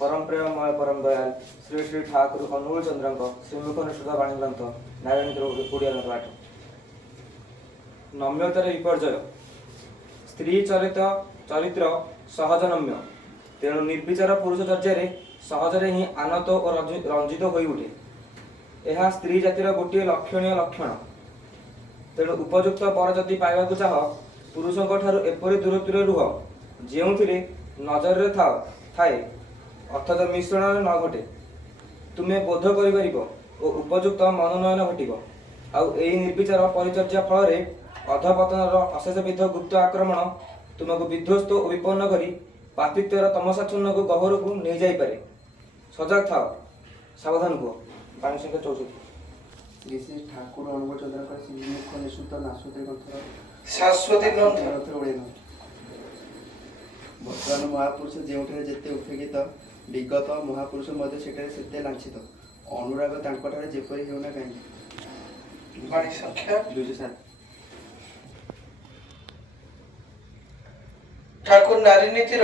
परम प्रेममय परम दयाल श्री श्री ठाकुर अनुकूल चंद्र श्रीमुख निषुध बाणी ग्रंथ नारायण ओडिया पाठ नम्यतार विपर्जय स्त्री चरित्र सहज नम्य तेणु निर्विचार पुरुष चर्चारे सहजरे ही आनत और रंजित हो उठे। यह स्त्री जातिर गोटे लक्षणीय लक्षण। तेणु उपयुक्त पर जदि पाइबाकु चाह पुरुषों ठारू एपरी दूरत्व रुह जो नजर थाए अर्थात मिश्रण न घटे। तुम्हें बोध कर उपयुक्त मनोनयन घट आउ निर्विचार परिचर्या फल अधपतनर अशेषविध गुप्त आक्रमण तुमको विध्वस्त और विपन्न कर पातित्वर तमसाच्छन्न को गहर को नहीं जापे। सजग था सावधान हुआ। पानी संख्या 64 श्री श्री ठाकुर अनुकूल चंद्र श्रीमुख निषुद्ध नाश्वती ग्रंथर शाश्वती ग्रंथ वर्तमान महापुरुष जो जिते उपेक्षित विगत महापुरुष मध्य से लांछित अनुराग जेपरी होना कहीं। पानी संख्या 207 ठाकुर नारी नीतिर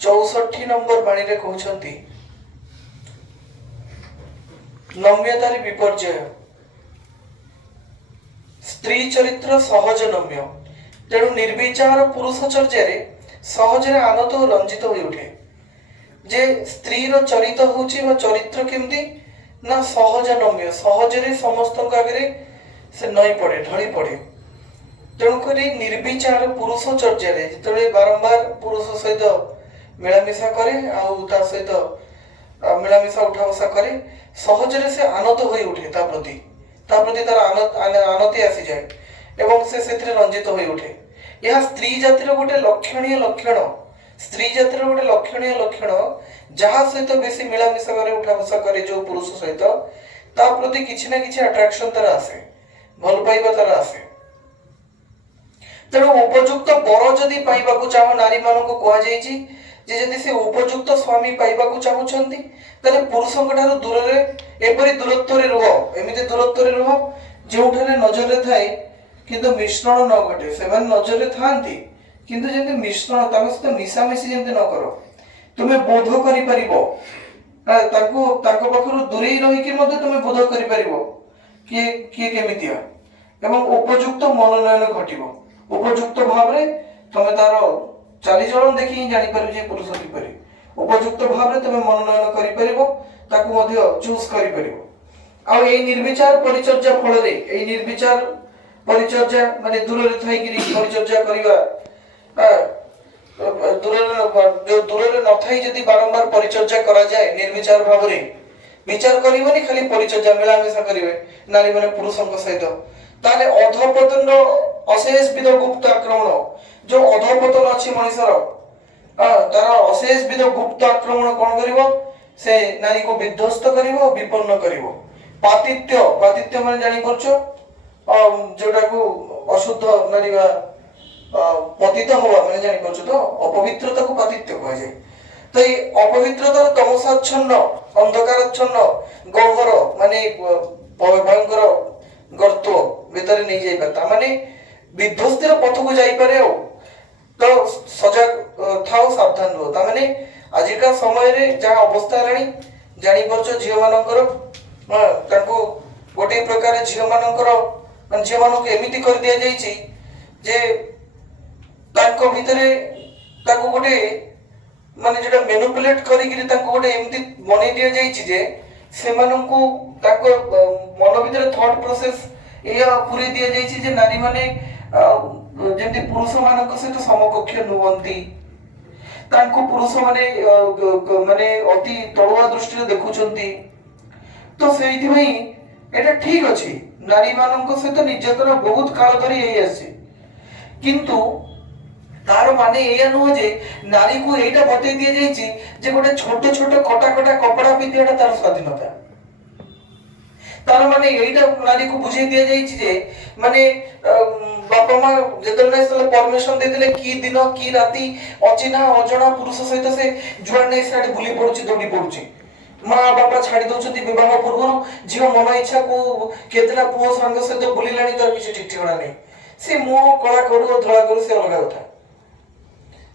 64 नंबर बाणी रे कहउछंती नम्यतार विपर्जय स्त्री चरित्र सहज नम्य तेणु निर्विचार पुरुष चर्चारे सहजरे आनंद और रंजित हो उठे। जे स्त्री रो चरित होची वा चरित्र केमती ना सहज नम्य सहजरे समस्त आगे से नई पड़े ढली पड़े। तेणुक निर्विचार पुरुष चर्चारे जिते बारंबार पुरुष सहित मिलामिशा करे आ सहित मिलामिशा उठा बसा करे सहजरे से आनंद हो उठे प्रति तार आनति आसी जाए एवं से रंजित हो उठे। यह स्त्री जातिर गोटे लक्षणीय लक्षण स्त्री जातिर गोटे लक्षणीय लक्षण जहाँ सहित बेसी मिलामिशा करे उठा बसा करे जो पुरुष सहित ता प्रति किछि ना किछि अट्रैक्शन तार आसे भल पाइबा तार आसे। तेणु उपयुक्त बर जदि पाइबाकु चाह नारी मानक कह जाइछि जे जदि से उपयुक्त स्वामी पाइबाकु चाहुछंती तले पुरुषों ठारू दूर रे एपरि दूरत्व रे रुह एमिति दूरत्व रे रुह जोठारे नजर रे थाए किंतु मिश्रण न घटे। से नजर रे थांती किंतु जेते मिश्रण ताको सहित मिशामिशी जेते न करो तुमे बोध करि परिबो ताको ताको पाखरु दूरेई रही कि मध्ये तुमे बोध करि परिबो कि केमितिया एवं उपयुक्त मनोनयन घटिबो। उपयुक्त भाव रे तुमे तार चालीचलन देखि जानि पारु जे पुरुष किपरि उपयुक्त भाव रे तुमे मनोनयन करि परिबो ताकू मध्ये चूज करि परिबो। आ ए निर्विचार परिचर्या फल रे ए निर्विचार परिचर्या माने दूर रे थाई कि परिचर्या करिवा दूर रे न थाई जदि बारंबार परिचर्या करा जाए निर्विचार भाव रे विचार करिवनी खाली परिचर्या मिलामिशा करिवे नारी माने पुरुषों सहित ताले अधपतन अशेष विध गुप्त आक्रमण जो अधपतन अछि मनुष्यर तार अशेष विध गुप्त आक्रमण कौन करिवो से नारी को विध्वस्त करिवो विपन्न करिवो। पातित्य माने जानि परछो जोटा को अशुद्ध नारी बा पतित होवा माने जानि परछो तो अपवित्रता को पातित्य कह जाय। तो ये अपवित्रतार तमसाच्छन्न अंधकाराच्छन्न गह्वर माने भयंकर गर्त भीतर नहीं जाई पाता माने विध्वस्तिर पथ को जाई पारे हो तो सजग थाओ सावधान रहो। ता माने आजिका समय रे जहा अवस्था रानी जानी परछो झियो मानकर ताको गोटे प्रकार झियो मानकर मन झियो मानको एमिति कर दिया जाईची जे ताको भीतरे ताको गोटे माने जेटा मैनिपुलेट करिकरी ताको गोटे एमिति बनै दिया जाईची जे सेमानंकु ताको मन भीतर थॉट प्रोसेस एया पूरी दिया जाईची जे नारी माने जेंति पुरुष मानक सहित समकक्ष नुवंती तांको पुरुष माने माने अति तळुआ दृष्टि देखुचंती। तो सेइथि भई एटा ठीक अछि नारी मानक सहित निर्यातन बहुत काल धरि एई आसी किंतु तार माने एया नुह जे नारी को एटा बतै दिया जाईची जे गोटे छोटे छोटे कटा कटा कपड़ा पिंधियाटा तार स्वाधीनता तार माने एटा नारी को बुझे दिया जाईची जे माने बापा मां जेतले से परमिशन देतिले की दिन की राती अचिना अजणा पुरुष सहित से जुआर नै साडी बुली पडुची दौड़ी पडुची मां बापा छाडी दउछथि विवाह पूर्व जीव मन इच्छा को केतला पुओ संग सहित बुलिलाणी तार किछि ठीक ठिकाना नै से मोह कला करू धला करू से अलग कथा।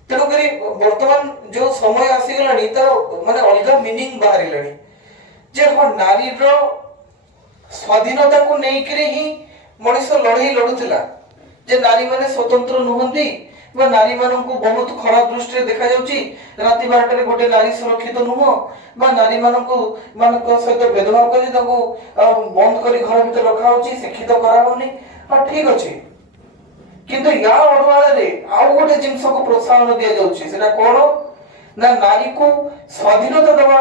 तेणुक ତେଣୁକରି ବର୍ତ୍ତମାନ ଯୋଉ ସମୟ ଆସିଗଲାଣି ତାର ମାନେ ଅଲଗା ମିନିଂ ବାହାରିଲାଣି ଯେ ହଁ ନାରୀର ସ୍ୱାଧୀନତାକୁ ନେଇକିରି ହିଁ ମଣିଷ ଲଢେଇ ଲଢୁଥିଲା ଯେ ନାରୀ ମାନେ ସ୍ୱତନ୍ତ୍ର ନୁହନ୍ତି ବା ନାରୀ ମାନଙ୍କୁ ବହୁତ ଖରାପ ଦୃଷ୍ଟିରେ ଦେଖାଯାଉଛି, ରାତି 12ଟାରେ ଗୋଟେ ନାରୀ ସୁରକ୍ଷିତ ନୁହଁ ବା ନାରୀ ମାନଙ୍କ ସହିତ ଭେଦଭାବ କରି ତାଙ୍କୁ ବନ୍ଦ କରି ଘର ଭିତରେ ରଖାହଉଛି, ଶିକ୍ଷିତ କରାହଉନି। ହଁ ଠିକ ଅଛି, କିନ୍ତୁ ୟା ଅଡୁଆଳରେ ଆଉ ଗୋଟେ ଜିନିଷକୁ ପ୍ରୋତ୍ସାହନ ଦିଆଯାଉଛି। ସେଟା କଣ ନା ନାରୀକୁ ସ୍ୱାଧୀନତା ଦେବା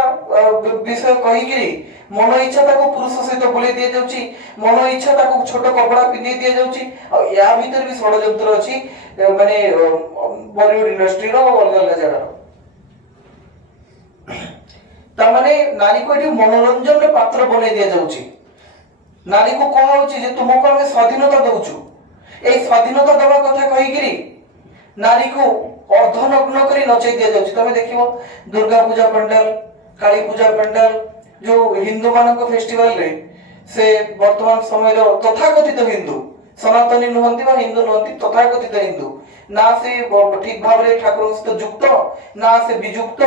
ବିଷୟ କହିକିରି ମନ ଇଚ୍ଛା ତାକୁ ପୁରୁଷ ସହିତ ବୁଲେଇ ଦିଆଯାଉଛି, ମନ ଇଚ୍ଛା ତାକୁ ଛୋଟ କପଡା ପିନ୍ଧେଇ ଦିଆଯାଉଛି। ଆଉ ୟା ଭିତରେ ବି ଷଡଯନ୍ତ୍ର ଅଛି, ମାନେ ବଲିଉଡ ଇଣ୍ଡଷ୍ଟ୍ରିର ଅଲଗା ଅଲଗା ଜାଗାର। ତାମାନେ ନାରୀକୁ ଏଠି ମନୋରଞ୍ଜନର ପାତ୍ର ବନେଇ ଦିଆଯାଉଛି। ନାରୀକୁ କୁହାଯାଉଛି ଯେ ତୁମକୁ ଆମେ ସ୍ୱାଧୀନତା ଦଉଛୁ। এই স্বাধীনতা দেওয়ার কথা কহিকিরি নারীকে অর্ধনগ্ন করে নচাই দিয়া যাচ্ছে। তুমি দেখিব দুর্গা পূজা প্যান্ডাল, কালী পূজা প্যান্ডাল, যে হিন্দু মানক ফেস্টিভাল রে সে বর্তমান সময়ের তথাকথিত হিন্দু, সনাতনী নুহতি বা হিন্দু নুহতি, তথাকথিত হিন্দু না সে ঠিক ভাবে ঠাকুর সহিত যুক্ত, না সে বিযুক্ত,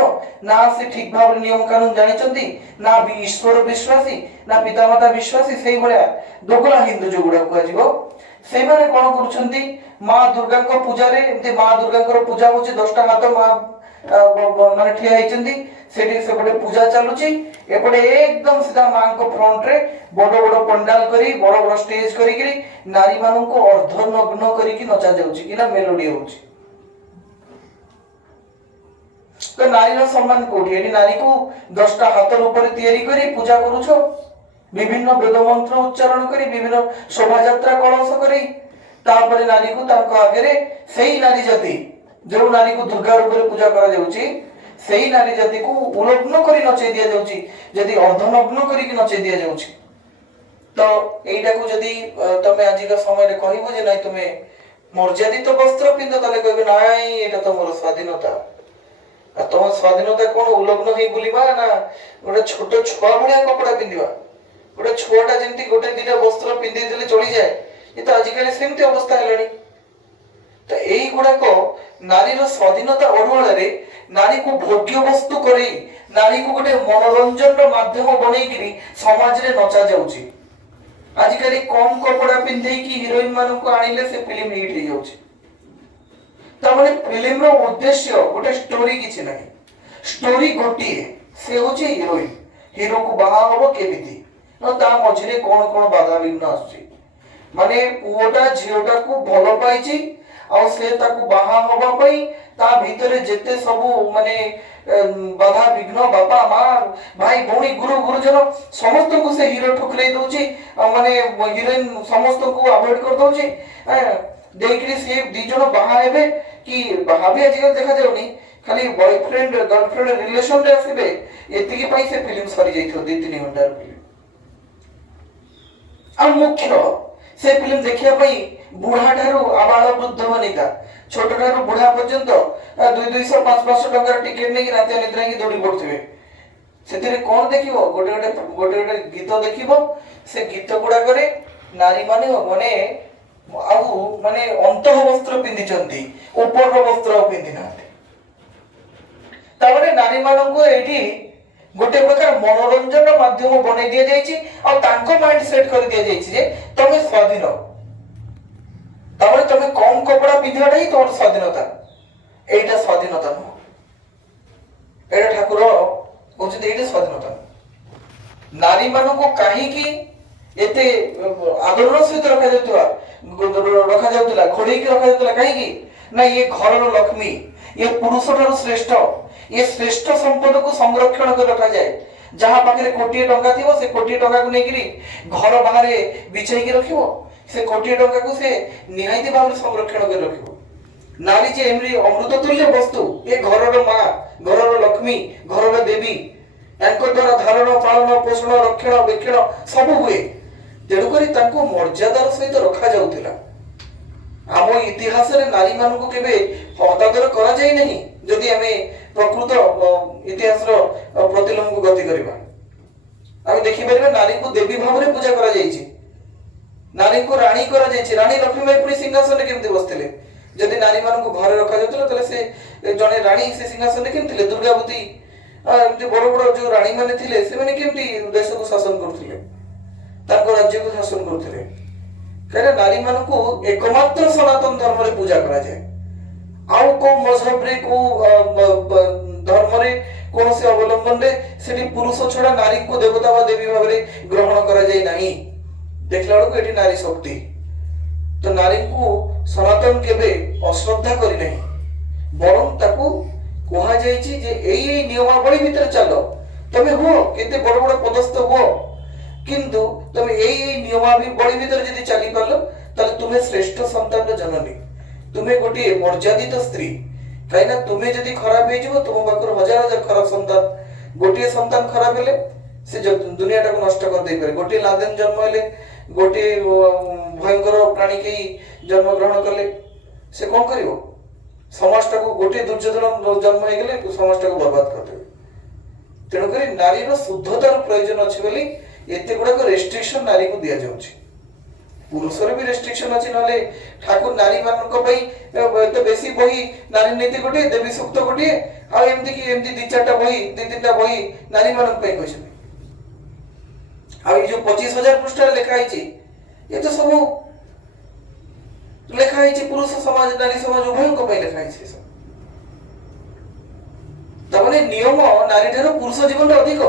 না সে ঠিক ভাবে নিয়ম কানুন জানিছন্তি, না ঈশ্বর বিশ্বাসী, না পিতামাতা বিশ্বাসী, সেই ভଳିଆ দোগলা হিন্দু যেগুড়া কুହାଯିବ ସେଇମାନେ କଣ କରୁଛନ୍ତି, ମା ଦୁର୍ଗାଙ୍କ ପୂଜାରେ ଏମିତି ମା ଦୁର୍ଗାଙ୍କର ପୂଜା ହଉଛି, 10ଟା ହାତ ମା ମାନେ ଠିଆ ହେଇଛନ୍ତି, ସେଠି ସେପଟେ ପୂଜା ଚାଲୁଛି, ଏପଟେ ଏକଦମ ସିଧା ମାଙ୍କ ଫ୍ରଣ୍ଟ ରେ ବଡ ବଡ ପଣ୍ଡାଲ କରି ବଡ ବଡ ଷ୍ଟେଜ କରିକିରି ନାରୀ ମାନଙ୍କୁ ଅର୍ଦ୍ଧନଗ୍ନ କରିକି ନଚା ଯାଉଛି କି ନା ମେଲୋଡି ହଉଛି। ତ ନାରୀର ସମ୍ମାନ କୋଉଠି? ଏଠି ନାରୀକୁ 10ଟା ହାତର ଉପରେ ତିଆରି କରି ପୂଜା କରୁଛ, বিভিন্ন বেদ মন্ত্র উচ্চারণ করে, বিভিন্ন শোভাযাত্রা কলস করে, তারপরে নারীকে তাଙ୍କ আগে সেই নারী জাতি যে নারীকে দুর্গা রূপে পূজা করা যাଉଛି সেই নারী জাতিକୁ উলগ্ন করে নচাই দিয়া যাଉଛି, যদি অর্ধনগ্ন করিকি নচাই দিয়া যাଉଛି। তো এইটাକୁ যদি তুমি আজকাল সময়ে কহিব যে নাই তুমি মর্যাদিত বস্ত্র পিন্ধ, তাহলে কইবে নাই এটা তো মোর স্বাধীনতা। আর তোমার স্বাধীনতা কোন উলগ্ন হই বুলিবা না গোটে ছোট ছুয়া ভଳିଆ কপড়া পিন্ধিবা? গোটে ছুয়াটা যেমতি গোটে দিটা বস্ত্র পিন্ধি দেলে চলি যায়, এ তো আজকাল সেমতি অবস্থা হেলানি। তো এই গুড়াক নারীর স্বাধীনতা অডুয়াଳରେ নারীକୁ ভোগ্য বস্তু করে, নারীକୁ গোটে মনোরঞ্জনର মাধ্যম বনেইকিরি সমাজରେ নচা যাଉଛି। আজকাল কম কপড়া পিন্ধেইকি হিরোইন ମାନଙ୍କୁ আনিলে সে ফিল্ম হিট হই যাଉଛି। তারমানে ফিল্মর উদ্দেশ্য গোটে স্টোরি কিছু নাই, স্টোরি গোটিয়ে, সে হচ্ছে হিরোইন, হিরোକୁ বাহা হব কেমিতি, তা মঝিরে কোন কোন বাধা বিঘ্ন আসছে, মানে পুଅটা ঝিଅଟାକୁ ଭଲ ପାଇଛି ଆଉ ସେ ତାକୁ ବାହା ହବା ପାଇଁ ତା ଭିତରେ ଯେତେ ସବୁ ମାନେ ବାଧା ବିଘ୍ନ, ବାପା ମା ଭାଇ ଭଉଣୀ ଗୁରୁ ଗୁରୁଜନ ସମସ୍ତଙ୍କୁ ସେ ହିରୋ ଠୁକରେଇ ଦଉଛି, ମାନେ ହିରୋଇନ ସମସ୍ତଙ୍କୁ ଆଭଏଡ କରିଦଉଛି, ଦେଇକିରି ସେ ଦି ଜଣ ବାହା ହେବେ କି ବାହା ବି ଆଜିକାଲି ଦେଖାଯାଉନି, ଖାଲି ବୟଫ୍ରେଣ୍ଡ ଗର୍ଲଫ୍ରେଣ୍ଡ ରିଲେସନ ରେ ଆସିବେ, ଏତିକି ପାଇଁ ସେ ଫିଲ୍ମ ସରି ଯାଇଥିବ 2-3 ଘଣ୍ଟାର ଫିଲ୍ମ। ଆଉ ମୁଖ୍ୟ ସେ ଫିଲ୍ମ ଦେଖିବା ପାଇଁ ବୁଢା ଠାରୁ ଆବାଳ ବୃଦ୍ଧ ମାନିକା, ଛୋଟ ଠାରୁ ବୁଢା ପର୍ଯ୍ୟନ୍ତ 200-500 ଟଙ୍କାର ଟିକେଟ ନେଇକି ରାତି ଅନିଦ୍ରା ହେଇକି ଦୌଡ଼ି ପଡୁଥିବେ। ସେଥିରେ କଣ ଦେଖିବ? ଗୋଟେ ଗୋଟେ ଗୀତ ଦେଖିବ, ସେ ଗୀତ ଗୁଡାକରେ ନାରୀ ମାନେ ମାନେ ଆଉ ମାନେ ଅନ୍ତଃ ବସ୍ତ୍ର ପିନ୍ଧିଛନ୍ତି, ଉପର ବସ୍ତ୍ର ପିନ୍ଧି ନାହାନ୍ତି। ତାପରେ ନାରୀ ମାନଙ୍କୁ ଏଇଠି ଗୋଟେ ପ୍ରକାର ମନୋରଞ୍ଜନ ମାଧ୍ୟମ ବନେଇ ଦିଆଯାଇଛି ଆଉ ତାଙ୍କ ମାଇଣ୍ଡ ସେଟ୍ କରି ଦିଆଯାଇଛି ଯେ ତମେ ସ୍ୱାଧୀନ, ତାପରେ ତମେ କମ କପଡା ପିନ୍ଧିବାଟା ହିଁ ତମର ସ୍ୱାଧୀନତା। এইটা স্বাধীনতা নয়, এটা ঠাকুর কହୁଛନ୍ତି এইটা স্বাধীনতা। নারী ମାନଙ୍କୁ କାହିଁକି ଏତେ ଆଦରର ସହିତ ରଖାଯାଉଥିଲା, ଘୋଡେଇକି ରଖାଯାଉଥିଲା, କାହିଁକି ନା ଇଏ ଘରର ଲକ୍ଷ୍ମୀ, ଇଏ ପୁରୁଷ ଠାରୁ ଶ୍ରେଷ୍ଠ, ଇଏ ଶ୍ରେଷ୍ଠ ସମ୍ପଦକୁ ସଂରକ୍ଷଣ କରି ରଖାଯାଏ। ଯାହା ପାଖରେ 1,000,000 ଟଙ୍କା ଥିବ ସେ 1,000,000 ଟଙ୍କାକୁ ନେଇକିରି ଘର ବାହାରେ ବିଛେଇକି ରଖିବ, ସେ 1,000,000 ଟଙ୍କାକୁ ସେ ନିହାତି ଭାବରେ ସଂରକ୍ଷଣ କରି ରଖିବ। ନାରୀ ଯେ ଏମିତି ଅମୃତ ତୁଲ୍ୟ ବସ୍ତୁ, ଏ ଘରର ମା, ଘରର ଲକ୍ଷ୍ମୀ, ଘରର ଦେବୀ, ତାଙ୍କ ଦ୍ୱାରା ଧାରଣ ପାଳନ ପୋଷଣ ରକ୍ଷଣ ବେକ୍ଷଣ ସବୁ ହୁଏ, ତେଣୁକରି ତାଙ୍କୁ ମର୍ଯ୍ୟାଦାର ସହିତ ରଖାଯାଉଥିଲା। ଆମ ଇତିହାସରେ ନାରୀ ମାନଙ୍କୁ କେବେ ହତାଦର କରାଯାଇ ନାହିଁ। ଯଦି ଆମେ ପ୍ରକୃତ ଇତିହାସର ପ୍ରତିଲୋମକୁ ଗତି କରିବା ଆମେ ଦେଖିପାରିବା ନାରୀଙ୍କୁ ଦେବୀ ଭାବରେ ପୂଜା କରାଯାଇଛି, ନାରୀଙ୍କୁ ରାଣୀ କରାଯାଇଛି। ରାଣୀ ଲକ୍ଷ୍ମୀବାଇ ପୁଣି ସିଂହାସନରେ କେମିତି ବସିଥିଲେ? ଯଦି ନାରୀ ମାନଙ୍କୁ ଘରେ ରଖାଯାଉଥିଲା ତାହେଲେ ସେ ଜଣେ ରାଣୀ ସେ ସିଂହାସନରେ କେମିତି ଥିଲେ? ଦୁର୍ଗାବତୀ ଏମିତି ବଡ ବଡ ଯୋଉ ରାଣୀ ମାନେ ଥିଲେ ସେମାନେ କେମିତି ଦେଶକୁ ଶାସନ କରୁଥିଲେ, ତାଙ୍କ ରାଜ୍ୟକୁ ଶାସନ କରୁଥିଲେ? କାହିଁକିନା ନାରୀ ମାନଙ୍କୁ ଏକମାତ୍ର ସନାତନ ଧର୍ମରେ ପୂଜା କରାଯାଏ। ଆଉ କୋଉ ମଜହବରେ କୋଉ ଧର୍ମରେ କୌଣସି ଅବଲମ୍ବନରେ ସେଠି ପୁରୁଷ ଛଡା ନାରୀଙ୍କୁ ଦେବତା ବା ଦେବୀ ଭାବରେ ଗ୍ରହଣ କରାଯାଇ ନାହିଁ। ଦେଖିଲା ବେଳକୁ ଏଠି ନାରୀ ଶକ୍ତି। ତ ନାରୀଙ୍କୁ ସନାତନ କେବେ ଅଶ୍ରଦ୍ଧା କରିନାହିଁ, ବରଂ ତାକୁ କୁହାଯାଇଛି ଯେ ଏଇ ନିୟମାବଳୀ ଭିତରେ ଚାଲ, ତମେ ହୁଅ କେତେ ବଡ ବଡ ପଦସ୍ଥ ହୁଅ, କିନ୍ତୁ ତମେ ଏଇ ନିୟମାବଳୀ ଭିତରେ ଯଦି ଚାଲି ପାରିଲ ତାହେଲେ ତୁମେ ଶ୍ରେଷ୍ଠ ସନ୍ତାନର ଜନନୀ, ତୁମେ ଗୋଟିଏ ମର୍ଯ୍ୟାଦିତ ସ୍ତ୍ରୀ। କାହିଁକିନା ତୁମେ ଯଦି ଖରାପ ହେଇଯିବ ତୁମ ପାଖରୁ ହଜାର ହଜାର ଖରାପ ସନ୍ତାନ, ଗୋଟିଏ ସନ୍ତାନ ଖରାପ ହେଲେ ସେ ଦୁନିଆଟାକୁ ନଷ୍ଟ କରିଦେଇପାରେ। ଗୋଟିଏ ଲାଦେନ ଜନ୍ମ ହେଲେ, ଗୋଟିଏ ଭୟଙ୍କର ପ୍ରାଣୀ କେହି ଜନ୍ମ ଗ୍ରହଣ କଲେ ସେ କଣ କରିବ? ସମାଜଟାକୁ, ଗୋଟିଏ ଦୁର୍ଯୋଧନ ଜନ୍ମ ହେଇଗଲେ ସମାଜଟାକୁ ବର୍ବାଦ କରିଦେବେ। ତେଣୁକରି ନାରୀର ଶୁଦ୍ଧତାର ପ୍ରୟୋଜନ ଅଛି ବୋଲି ଏତେ ଗୁଡାକ ରେଷ୍ଟ୍ରିକ୍ସନ ନାରୀକୁ ଦିଆଯାଉଛି। ପୁରୁଷର ବି ରେଷ୍ଟ୍ରିକ୍ସନ ଅଛି, ନହେଲେ ଠାକୁର ନାରୀ ମାନଙ୍କ ପାଇଁ ଏତେ ବେଶୀ ବହି, ନାରୀ ନୀତି ଗୋଟିଏ, ଦେବୀ ସୂକ୍ତ ଗୋଟିଏ, ଆଉ ଏମିତି ଦି ଚାରିଟା ବହି, ଦି ତିନିଟା ବହି ନାରୀ ମାନଙ୍କ ପାଇଁ କହିଛନ୍ତି। ଆଉ ଏଇ ଯୋଉ 25,000 ପୃଷ୍ଠାରେ ଲେଖା ହେଇଛି, ଏ ତ ସବୁ ଲେଖା ହେଇଛି ପୁରୁଷ ସମାଜ ନାରୀ ସମାଜ ଉଭୟଙ୍କ ପାଇଁ ଲେଖା ହେଇଛି। ତାମାନେ ନିୟମ ନାରୀ ଠାରୁ ପୁରୁଷ ଜୀବନରେ ଅଧିକ।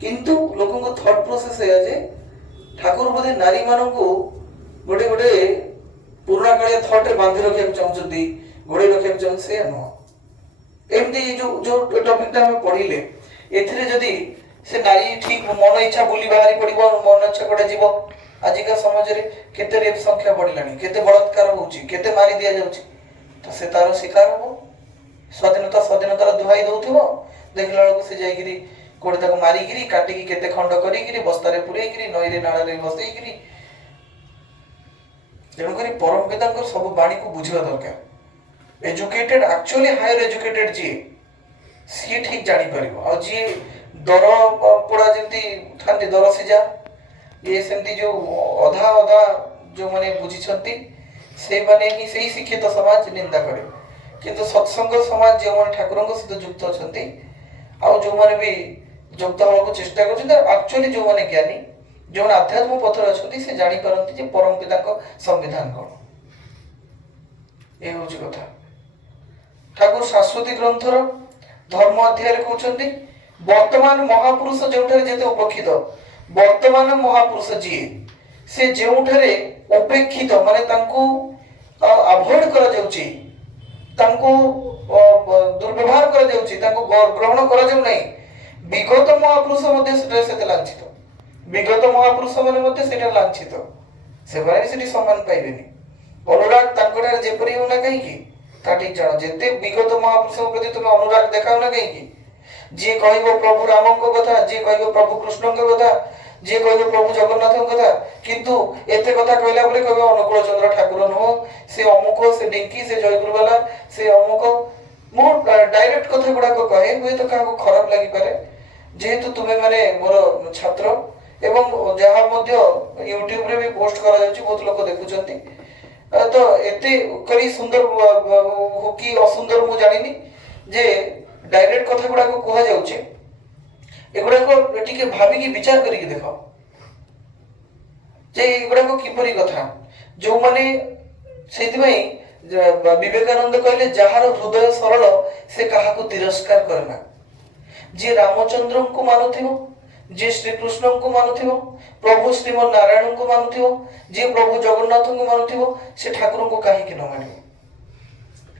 କିନ୍ତୁ ଲୋକଙ୍କ ଥଟ୍ ପ୍ରୋସେସ ଏଇଆ ଯେ ଠାକୁର ବୋଧେ ନାରୀ ମାନଙ୍କୁ ଗୋଟେ ଗୋଟେ ପୁରୁଣା କାଳିଆ ଥଟ୍ରେ ବାନ୍ଧି ରଖିବାକୁ ଚାହୁଁଛନ୍ତି, ଘୋଡେଇ ରଖିବାକୁ ଚାହୁଁଛନ୍ତି, ସେଇଆ ନୁହଁ। ଏମିତି ଯୋଉ ଟପିକଟା ଆମେ ପଢିଲେ, ଏଥିରେ ଯଦି ସେ ନାରୀ ଠିକ ମନ ଇଚ୍ଛା ବୁଲି ବାହାରି ପଡିବ, ମନ ଇଚ୍ଛା କୁଆଡେ ଯିବ, ଆଜିକା ସମାଜରେ କେତେ ରେପ ସଂଖ୍ୟା ବଢିଲାଣି, କେତେ ବଳାତ୍କାର ହଉଛି, କେତେ ମାରି ଦିଆଯାଉଛି, ତ ସେ ତାର ଶିକାର ହବ। ସ୍ୱାଧୀନତାର ଦୁହାଇ ଦଉଥିବ, ଦେଖିଲା ବେଳକୁ ସେ ଯାଇକିରି କୋଉଠି ତାକୁ ମାରିକିରି କାଟିକି କେତେ ଖଣ୍ଡ କରିକିରି ବସ୍ତାରେ ପୁରେଇକିରି ନଈରେ ନାଳରେ ବସେଇକିରି। ତେଣୁକରି ପରମ ପିତାଙ୍କର ସବୁ ବାଣୀକୁ ବୁଝିବା ଦରକାର। ଏଜୁକେଟେଡ, ଆକ୍ଚୁଆଲି ହାୟର ଏଜୁକେଟେଡ ଯିଏ, ସିଏ ଠିକ ଜାଣିପାରିବ। ଆଉ ଯିଏ ଦର ପୋଡା ଯେମିତି ଥାନ୍ତି, ଦର ସିଝା, ଇଏ ସେମିତି ଯୋଉ ଅଧା ଅଧା ଯୋଉମାନେ ବୁଝିଛନ୍ତି ସେଇମାନେ ହିଁ ସେଇ ଶିକ୍ଷିତ ସମାଜ ନିନ୍ଦା କରେ। କିନ୍ତୁ ସତ୍ସଙ୍ଗ ସମାଜ ଯେଉଁମାନେ ଠାକୁରଙ୍କ ସହିତ ଯୁକ୍ତ ଅଛନ୍ତି, ଆଉ ଯୋଉମାନେ ବି ଯୁକ୍ତ ହବାକୁ ଚେଷ୍ଟା କରୁଛନ୍ତି, ଆକ୍ଚୁଆଲି ଯୋଉମାନେ ଜ୍ଞାନୀ, ଯୋଉମାନେ ଆଧ୍ୟାତ୍ମ ପଥରେ ଅଛନ୍ତି, ସେ ଜାଣିପାରନ୍ତି ଯେ ପରମ ପିତାଙ୍କ ସମ୍ବିଧାନ କଣ। ଏ ହଉଛି କଥା। ଠାକୁର ଶାଶ୍ୱତୀ ଗ୍ରନ୍ଥର ଧର୍ମ ଅଧ୍ୟାୟରେ କହୁଛନ୍ତି, ବର୍ତ୍ତମାନ ମହାପୁରୁଷ ଯେଉଁଠାରେ ଯେତେ ଉପେକ୍ଷିତ, ବର୍ତ୍ତମାନ ମହାପୁରୁଷ ଯିଏ, ସେ ଯେଉଁଠାରେ ଉପେକ୍ଷିତ ମାନେ ତାଙ୍କୁ ଆଭଏଡ କରାଯାଉଛି, ତାଙ୍କୁ ଦୁର୍ବ୍ୟବହାର କରାଯାଉଛି, ତାଙ୍କୁ ଗ୍ରହଣ କରାଯାଉ ନାହିଁ, ବିଗତ ମହାପୁରୁଷ ମଧ୍ୟ ସେଠାରେ ସେତେ ଲାଞ୍ଛିତ। ବିଗତ ମହାପୁରୁଷ ମାନେ ମଧ୍ୟ ସେଟା ଲାଞ୍ଛିତ, ସେମାନେ ବି ସେଠି ସମ୍ମାନ ପାଇବେନି। ଅନୁରାଗ ତାଙ୍କଠାରେ ଯେପରି ହଉନା କାହିଁକି, ତା ଠିକ ଜାଣ, ଯେତେ ବିଗତ ମହାପୁରୁଷଙ୍କ ପ୍ରତି ତୁମେ ଅନୁରାଗ ଦେଖାଉ ନା କାହିଁକି, ଯିଏ କହିବ ପ୍ରଭୁ ରାମଙ୍କ କଥା, ଯିଏ କହିବ ପ୍ରଭୁ କୃଷ୍ଣଙ୍କ କଥା, ଯିଏ କହିବ ପ୍ରଭୁ ଜଗନ୍ନାଥଙ୍କ କଥା, କିନ୍ତୁ ଏତେ କଥା କହିଲା ପରେ କହିବ ଅନୁକୂଳ ଚନ୍ଦ୍ର ଠାକୁର ନୁହଁ, ସେ ଅମୁକ, ସେ ଡିଙ୍କି, ସେ ଜୟଗୁରୁବାଲା, ସେ ଅମୁକ। ମୁଁ ଡାଇରେକ୍ଟ କଥା ଗୁଡାକ କହେ, ହୁଏତ କାହାକୁ ଖରାପ ଲାଗିପାରେ, ଯେହେତୁ ତୁମେ ମାନେ ମୋର ଛାତ୍ର ଏବଂ ଯାହା ମଧ୍ୟ ୟୁଟ୍ୟୁବରେ ବି ପୋଷ୍ଟ କରାଯାଉଛି, ବହୁତ ଲୋକ ଦେଖୁଛନ୍ତି, ତ ଏତେ କରି ସୁନ୍ଦର କି ଅସୁନ୍ଦର ମୁଁ ଜାଣିନି, ଯେ ଡାଇରେକ୍ଟ କଥା ଗୁଡାକ କୁହାଯାଉଛି, ଏଗୁଡାକ ଟିକେ ଭାବିକି ବିଚାର କରିକି ଦେଖ ଯେ ଏଗୁଡାକ କିପରି କଥା। ଯୋଉମାନେ, ସେଇଥିପାଇଁ ବିବେକାନନ୍ଦ କହିଲେ, ଯାହାର ହୃଦୟ ସରଳ ସେ କାହାକୁ ତିରସ୍କାର କରେ ନା। ଯିଏ ରାମଚନ୍ଦ୍ରଙ୍କୁ ମାନୁଥିବ, ଯିଏ ଶ୍ରୀକୃଷ୍ଣଙ୍କୁ ମାନୁଥିବ, ପ୍ରଭୁ ଶ୍ରୀମନ ନାରାୟଣଙ୍କୁ ମାନୁଥିବ, ଯିଏ ପ୍ରଭୁ ଜଗନ୍ନାଥଙ୍କୁ ମାନୁଥିବ, ସେ ଠାକୁରଙ୍କୁ କାହିଁକି ନ ମାନିବ?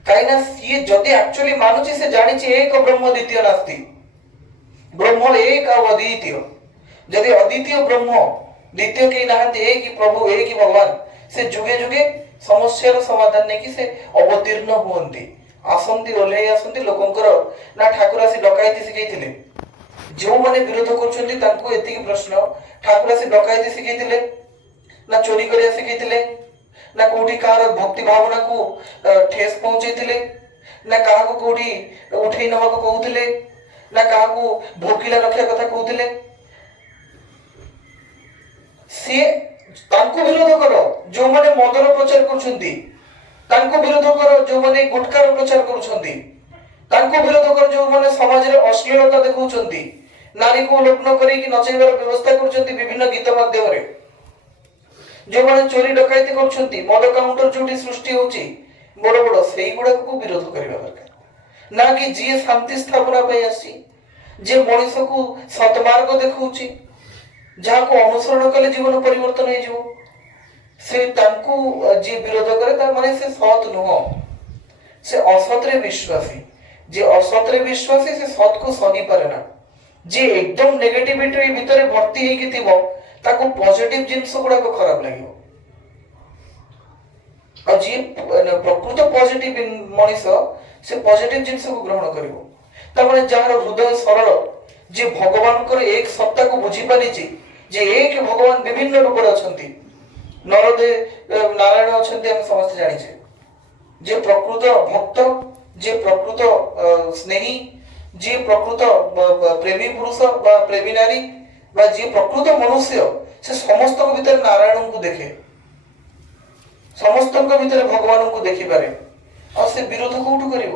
କାହିଁକିନା ସିଏ ଯଦି ଆକ୍ଚୁଆଲି ମାନୁଛି, ସେ ଜାଣିଛି ଏକ ବ୍ରହ୍ମ ଦ୍ୱିତୀୟ ନାସ୍ତି, ବ୍ରହ୍ମ ଏକ ଆଉ ଅଦ୍ୱିତୀୟ। ଯଦି ଅଦ୍ୱିତୀୟ ବ୍ରହ୍ମ, ଦ୍ୱିତୀୟ କେହି ନାହାନ୍ତି, ଏକ ପ୍ରଭୁ, ଏକ ଭଗବାନ, ସେ ଯୁଗେ ଯୁଗେ ସମସ୍ୟାର ସମାଧାନ ନେଇକି ସେ ଅବତୀର୍ଣ୍ଣ ହୁଅନ୍ତି, ଆସନ୍ତି, ଓହ୍ଲେଇ ଆସନ୍ତି ଲୋକଙ୍କର। ନା ଠାକୁର ଆସି ଡକାୟତି ଶିଖେଇଥିଲେ? ଯେଉଁମାନେ ବିରୋଧ କରୁଛନ୍ତି ତାଙ୍କୁ ଏତିକି ପ୍ରଶ୍ନ, ଠାକୁର ଆସି ଡକାୟତି ଶିଖେଇଥିଲେ ନା ଚୋରି କରିବା ଶିଖେଇଥିଲେ? ନା କୋଉଠି କାହାର ଭକ୍ତି ଭାବନାକୁ ଠେସ ପହଞ୍ଚେଇଥିଲେ? ନା କାହାକୁ କୋଉଠି ଉଠେଇ ନେବାକୁ କହୁଥିଲେ? ନା କାହାକୁ ଭୋକିଲା ରଖିବା କଥା କହୁଥିଲେ? ସିଏ ତାଙ୍କୁ ବିରୋଧ କର। ଯୋଉମାନେ ମଦର ପ୍ରଚାର କରୁଛନ୍ତି ତାଙ୍କୁ ବିରୋଧ କର ଯୋଉମାନେ ଗୁଟକାର ପ୍ରଚାର କରୁଛନ୍ତି, ତାଙ୍କୁ ବିରୋଧ କର ଯୋଉମାନେ ସମାଜରେ ଅଶ୍ଳୀଳତା ଦେଖାଉଛନ୍ତି, ନାରୀକୁ ଲଗ୍ନ କରିକି ନଚେଇବାର ବ୍ୟବସ୍ଥା କରୁଛନ୍ତି ବିଭିନ୍ନ ଗୀତ ମାଧ୍ୟମରେ, ଯୋଉମାନେ ଚୋରି ଡକାୟତି କରୁଛନ୍ତି, ମଦ କାଉଣ୍ଟର ଯୋଉଠି ସୃଷ୍ଟି ହଉଛି ବଡ ବଡ, ସେଇଗୁଡାକୁ ବିରୋଧ କରିବା ଦରକାର। ନା କି ଯିଏ ଶାନ୍ତି ସ୍ଥାପନା ପାଇଁ ଆସିଛି, ଯିଏ ମଣିଷକୁ ସତମାର୍ଗ ଦେଖାଉଛି, ଯାହାକୁ ଅନୁସରଣ କଲେ ଜୀବନ ପରିବର୍ତ୍ତନ ହେଇଯିବ, ସେ ତାଙ୍କୁ ଯିଏ ବିରୋଧ କରେ ତା ମାନେ ସେ ସତ୍ ନୁହଁ, ସେ ଅସତରେ ବିଶ୍ୱାସୀ। ଯିଏ ଅସତରେ ବିଶ୍ୱାସୀ ସେ ସତକୁ ସହି ପାରେ ନା। ଯିଏ ଏକଦମ ନେଗେଟିଭିଟି ଭିତରେ ଭର୍ତ୍ତି ହେଇକି ଥିବ ତାକୁ ପଜିଟିଭ ଜିନିଷ ଗୁଡାକ ଖରାପ ଲାଗିବ। ଆଉ ଯିଏ ପ୍ରକୃତ ପଜିଟିଭ ମଣିଷ ସେ ପଜିଟିଭ ଜିନିଷକୁ ଗ୍ରହଣ କରିବ। ତାମାନେ ଯାହାର ହୃଦୟ ସରଳ, ଯିଏ ଭଗବାନଙ୍କର ଏକ ସତ୍ତାକୁ ବୁଝି ପାରିଛି ଯେ ଏକ ଭଗବାନ ବିଭିନ୍ନ ରୂପରେ ଅଛନ୍ତି, ନରଦେହ ନାରାୟଣ ଅଛନ୍ତି ଆମେ ସମସ୍ତେ ଜାଣିଛେ, ଯିଏ ପ୍ରକୃତ ଭକ୍ତ, ଯିଏ ପ୍ରକୃତ ସ୍ନେହୀ, ଯିଏ ପ୍ରକୃତ ପ୍ରେମୀ ପୁରୁଷ ବା ପ୍ରେମୀ ନାରୀ ବା ଯିଏ ପ୍ରକୃତ ମନୁଷ୍ୟ, ସେ ସମସ୍ତଙ୍କ ଭିତରେ ନାରାୟଣଙ୍କୁ ଦେଖେ, ସମସ୍ତଙ୍କ ଭିତରେ ଭଗବାନଙ୍କୁ ଦେଖିପାରେ। ଆଉ ସେ ବିରୋଧ କୋଉଠୁ କରିବ?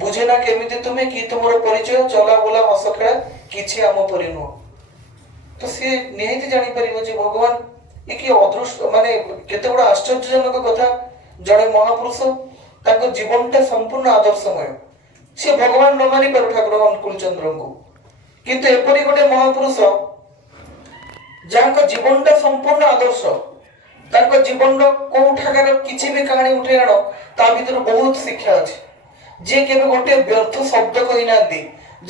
ବୁଝେ ନା କେମିତି ତୁମେ କି ତୁମର ପରିଚୟ, ଚଲା ବୁଲା ହସ ଖେଳା କିଛି ଆମ ପରି ନୁହଁ। ତ ସିଏ ନିହାତି ଜାଣିପାରିବ ଯେ ଭଗବାନ ଏ କି ଅଦୃଷ୍ଟ, ମାନେ କେତେ ବଡ ଆଶ୍ଚର୍ଯ୍ୟଜନକ କଥା। ଜଣେ ମହାପୁରୁଷ ତାଙ୍କ ଜୀବନଟା ସମ୍ପୂର୍ଣ୍ଣ ଆଦର୍ଶମୟ। ସେ ଭଗବାନ ନ ମାନି ପାରୁ ଠାକୁର ଅନୁକୂଳ ଚନ୍ଦ୍ରଙ୍କୁ, କିନ୍ତୁ ଏପରି ଗୋଟେ ମହାପୁରୁଷ ଯାହାଙ୍କ ଜୀବନଟା ସମ୍ପୂର୍ଣ୍ଣ ଆଦର୍ଶ, ତାଙ୍କ ଜୀବନର କୋଉଠାକାର କିଛି ବି କାହାଣୀ ଉଠେଇ ଆଣ ତା ଭିତରୁ ବହୁତ ଶିକ୍ଷା ଅଛି। ଯିଏ କେବେ ଗୋଟେ ବ୍ୟର୍ଥ ଶବ୍ଦ କହିନାହାନ୍ତି,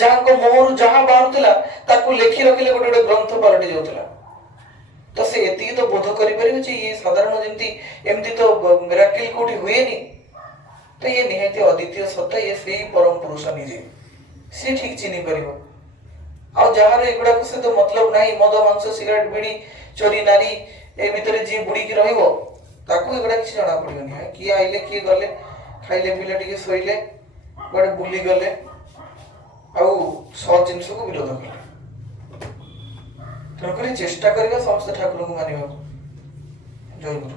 ଯାହାଙ୍କ ମୁହଁରୁ ଯାହା ବାହାରୁଥିଲା ତାକୁ ଲେଖି ରଖିଲେ ଗୋଟେ ଗୋଟେ ଗ୍ରନ୍ଥ ପାଲଟି ଯାଉଥିଲା। ତ ସେ ଏତିକି ତ ବୋଧ କରିପାରିବେ ଯେ ଇଏ ସାଧାରଣ ଯେମିତି ଏମିତି ତ ମିରାକିଲ କୋଉଠି ହୁଏନି, ତ ଇଏ ନିହାତି ଅଦ୍ୱିତୀୟ ସତ୍ତା, ଇଏ ସେଇ ପରମ ପୁରୁଷ ନିଜେ, ସେ ଠିକ ଚିହ୍ନି ପାରିବ। ଆଉ ଯାହାର ଏଗୁଡାକ ସହିତ ମତଲବ ନାହିଁ, ମଦ ମାଂସ ସିଗାରେଟ ବିଡି ଚୋରି ନାରୀ ଏ ଭିତରେ ଯିଏ ବୁଡିକି ରହିବ ତାକୁ ଏଗୁଡା କିଛି ଜଣା ପଡିବନି। କିଏ ଆଇଲେ କିଏ ଗଲେ, ଖାଇଲେ ପିଇଲେ ଟିକେ ଶୋଇଲେ, କୁଆଡେ ବୁଲି ଗଲେ, ଆଉ ସତ ଜିନିଷକୁ ବିରୋଧ କଲେ। ତେଣୁକରି ଚେଷ୍ଟା କରିବା ସମସ୍ତେ ଠାକୁରଙ୍କୁ ମାନିବାକୁ। ଜୟ ଗୁରୁ।